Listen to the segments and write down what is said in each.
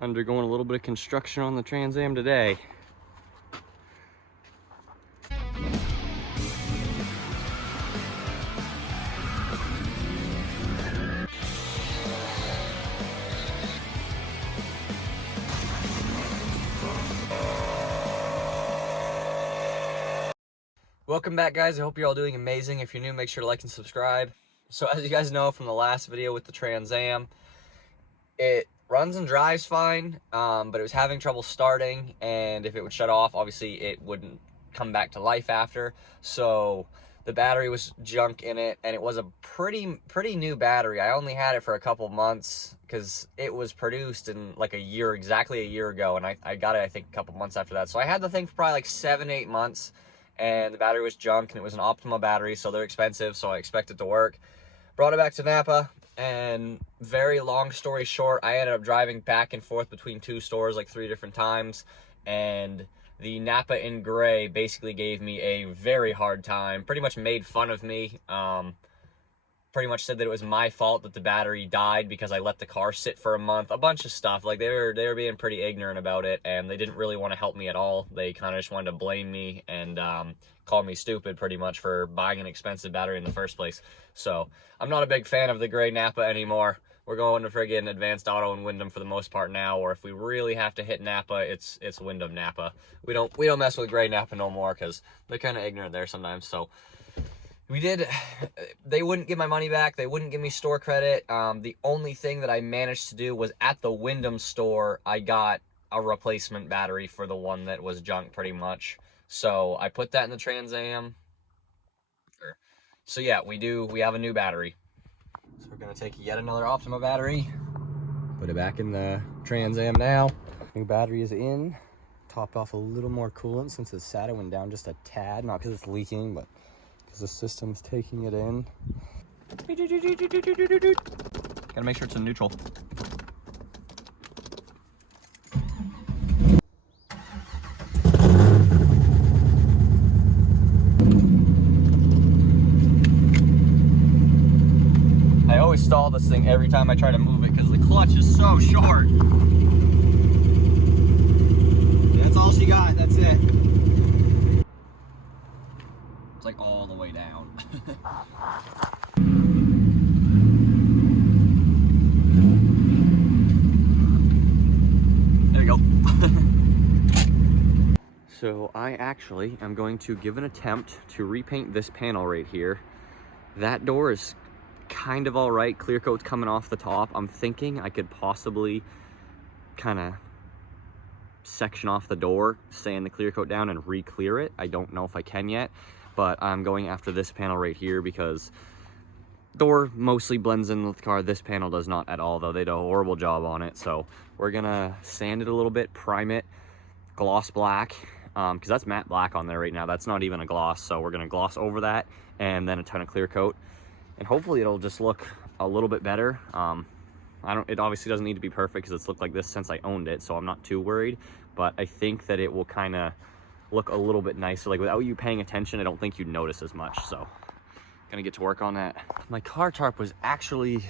undergoing a little bit of construction on the Trans Am today. Welcome back, guys. I hope you're all doing amazing. If you're new, make sure to like and subscribe. So as you guys know from the last video with the Trans Am, it runs and drives fine, but it was having trouble starting, and if it would shut off, obviously it wouldn't come back to life after. So the battery was junk in it, and it was a pretty new battery. I only had it for a couple months because it was produced in like exactly a year ago, and I got it I think a couple months after that. So I had the thing for probably like 7-8 months, and the battery was junk, and it was an Optima battery, so they're expensive, so I expect it to work. Brought it back to Napa, and very long story short, I ended up driving back and forth between 2 stores like 3 different times, and the Napa in gray basically gave me a very hard time, pretty much made fun of me, pretty much said that it was my fault that the battery died because I let the car sit for a month, a bunch of stuff. Like they were being pretty ignorant about it, and they didn't really want to help me at all. They kind of just wanted to blame me and call me stupid pretty much for buying an expensive battery in the first place. So I'm not a big fan of the gray Napa anymore. We're going to friggin' Advanced Auto and Wyndham for the most part now, or if we really have to hit Napa, it's Wyndham Napa. We don't mess with gray Napa no more because they're kind of ignorant there sometimes. So they wouldn't give my money back. They wouldn't give me store credit. The only thing that I managed to do was at the Wyndham store, I got a replacement battery for the one that was junk pretty much. So I put that in the Trans Am. So yeah, we have a new battery. So we're gonna take yet another Optima battery, put it back in the Trans Am now. New battery is in. Topped off a little more coolant since it sat. It went down just a tad, not because it's leaking, but the system's taking it in. Gotta make sure it's in neutral. I always stall this thing every time I try to move it because the clutch is so short. That's all she got, that's it. Like all the way down. There we go. So I actually am going to give an attempt to repaint this panel right here. That door is kind of all right. Clear coat's coming off the top. I'm thinking I could possibly kind of section off the door, sand the clear coat down, and re-clear it. I don't know if I can yet, but I'm going after this panel right here because door mostly blends in with the car. This panel does not at all, though. They did a horrible job on it. So we're gonna sand it a little bit, prime it, gloss black, because that's matte black on there right now. That's not even a gloss. So we're gonna gloss over that and then a ton of clear coat, and hopefully it'll just look a little bit better. It obviously doesn't need to be perfect because it's looked like this since I owned it, so I'm not too worried, but I think that it will kind of look a little bit nicer. Like without you paying attention, I don't think you'd notice as much. So gonna get to work on that. My car tarp was actually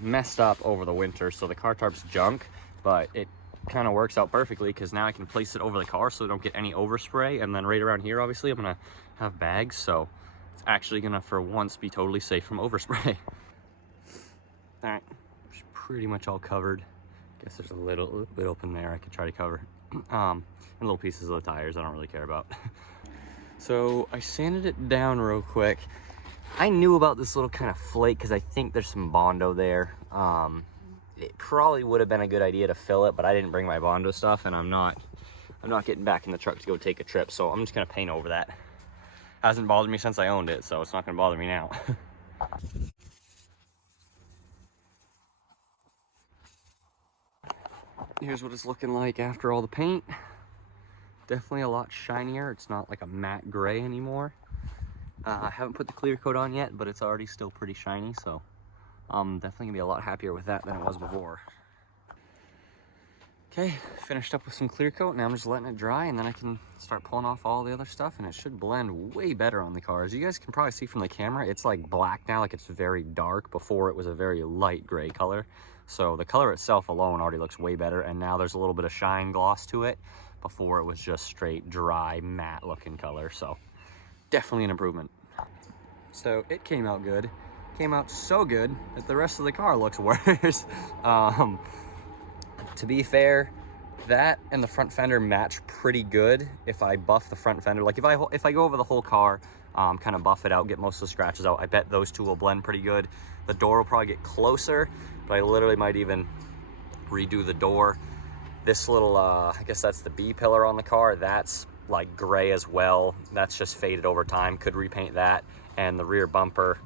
messed up over the winter, so the car tarp's junk, but it kind of works out perfectly because now I can place it over the car so I don't get any overspray. And then right around here, obviously I'm gonna have bags, so it's actually gonna for once be totally safe from overspray. All right, it's pretty much all covered. Guess there's a little bit open there I could try to cover. And little pieces of the tires I don't really care about. So I sanded it down real quick. I knew about this little kind of flake because I think there's some Bondo there. It probably would have been a good idea to fill it, but I didn't bring my Bondo stuff, and I'm not getting back in the truck to go take a trip, so I'm just gonna paint over that. Hasn't bothered me since I owned it, so it's not gonna bother me now. Here's what it's looking like after all the paint. Definitely a lot shinier. It's not like a matte gray anymore. I haven't put the clear coat on yet, but it's already still pretty shiny, so I'm definitely gonna be a lot happier with that than it was before. Okay, finished up with some clear coat. Now I'm just letting it dry, and then I can start pulling off all the other stuff, and it should blend way better on the car. As you guys can probably see from the camera, it's like black now, like it's very dark. Before it was a very light gray color. So the color itself alone already looks way better, and now there's a little bit of shine gloss to it. Before it was just straight dry matte looking color, so definitely an improvement. So it came out good. Came out so good that the rest of the car looks worse. To be fair, that and the front fender match pretty good if I buff the front fender. Like if I go over the whole car, kind of buff it out, get most of the scratches out, I bet those two will blend pretty good. The door will probably get closer, but I literally might even redo the door. This little, I guess that's the B pillar on the car, that's like gray as well. That's just faded over time, could repaint that. And the rear bumper,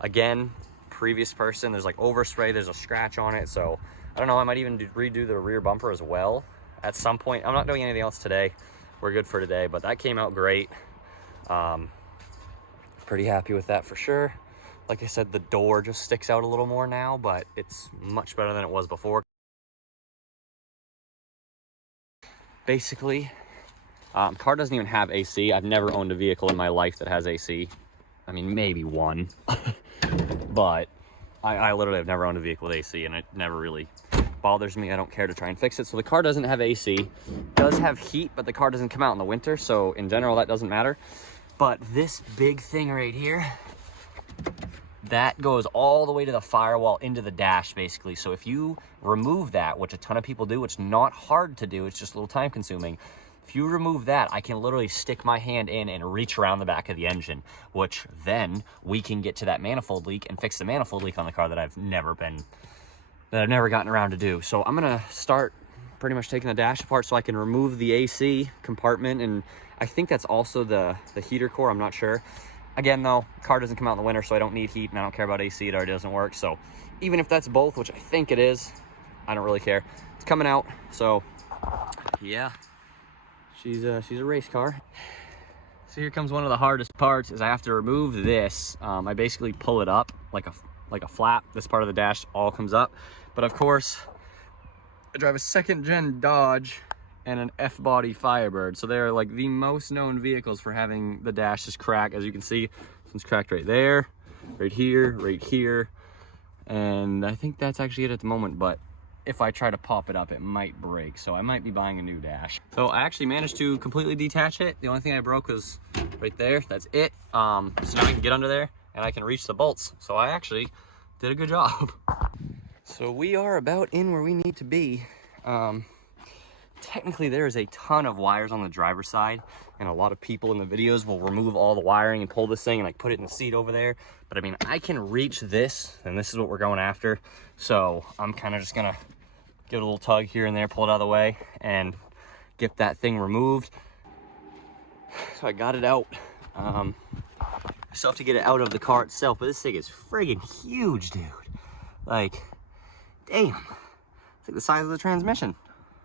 again, previous person, there's like overspray, there's a scratch on it, so I don't know, I might even redo the rear bumper as well at some point. I'm not doing anything else today. We're good for today, but that came out great. Pretty happy with that for sure. Like I said, the door just sticks out a little more now, but it's much better than it was before. Basically, car doesn't even have AC. I've never owned a vehicle in my life that has AC. I mean, maybe one, but I literally have never owned a vehicle with AC, and it never really bothers me. I don't care to try and fix it. So the car doesn't have AC. It does have heat, but the car doesn't come out in the winter, so in general that doesn't matter. But this big thing right here, that goes all the way to the firewall into the dash basically. So if you remove that, which a ton of people do, it's not hard to do, it's just a little time consuming. If you remove that, I can literally stick my hand in and reach around the back of the engine, which then we can get to that manifold leak and fix the manifold leak on the car that I've never gotten around to do. So I'm gonna start pretty much taking the dash apart so I can remove the AC compartment, and I think that's also the heater core, I'm not sure. Again though, car doesn't come out in the winter, so I don't need heat and I don't care about AC, it already doesn't work. So even if that's both, which I think it is, I don't really care. It's coming out, so yeah. She's a race car. So here comes one of the hardest parts, is I have to remove this. I basically pull it up like a flap. This part of the dash all comes up. But of course, I drive a 2nd gen Dodge and an F-body Firebird. So they're like the most known vehicles for having the dash just crack. As you can see, it's cracked right there, right here. And I think that's actually it at the moment, but if I try to pop it up, it might break. So I might be buying a new dash. So I actually managed to completely detach it. The only thing I broke was right there, that's it. So now I can get under there and I can reach the bolts. So I actually did a good job. So we are about in where we need to be. Technically there is a ton of wires on the driver's side, and a lot of people in the videos will remove all the wiring and pull this thing and like put it in the seat over there. But I mean, I can reach this, and this is what we're going after. So I'm kind of just gonna give it a little tug here and there, pull it out of the way, and get that thing removed. So I got it out. I still have to get it out of the car itself, but this thing is friggin' huge, dude. Like, damn. It's like the size of the transmission.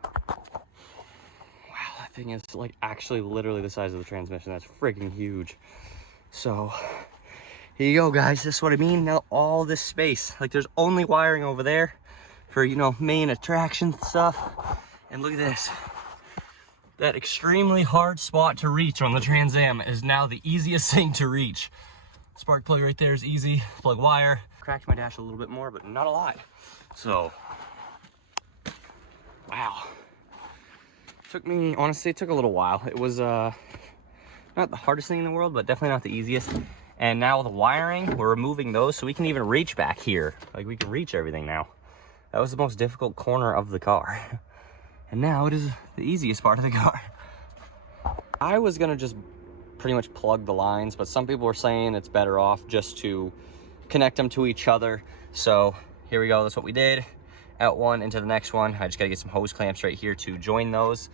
Wow, that thing is like actually literally the size of the transmission. That's friggin' huge. So here you go, guys. This is what I mean. Now all this space, like there's only wiring over there for, you know, main attraction stuff. And look at this. That extremely hard spot to reach on the Trans Am is now the easiest thing to reach. Spark plug right there is easy. Plug wire. Cracked my dash a little bit more, but not a lot. So, wow. Took me, honestly, it took a little while. It was not the hardest thing in the world, but definitely not the easiest. And now with the wiring, we're removing those so we can even reach back here. Like, we can reach everything now. That was the most difficult corner of the car. And now it is the easiest part of the car. I was gonna just pretty much plug the lines, but some people were saying it's better off just to connect them to each other. So here we go, that's what we did. Out one into the next one. I just gotta get some hose clamps right here to join those.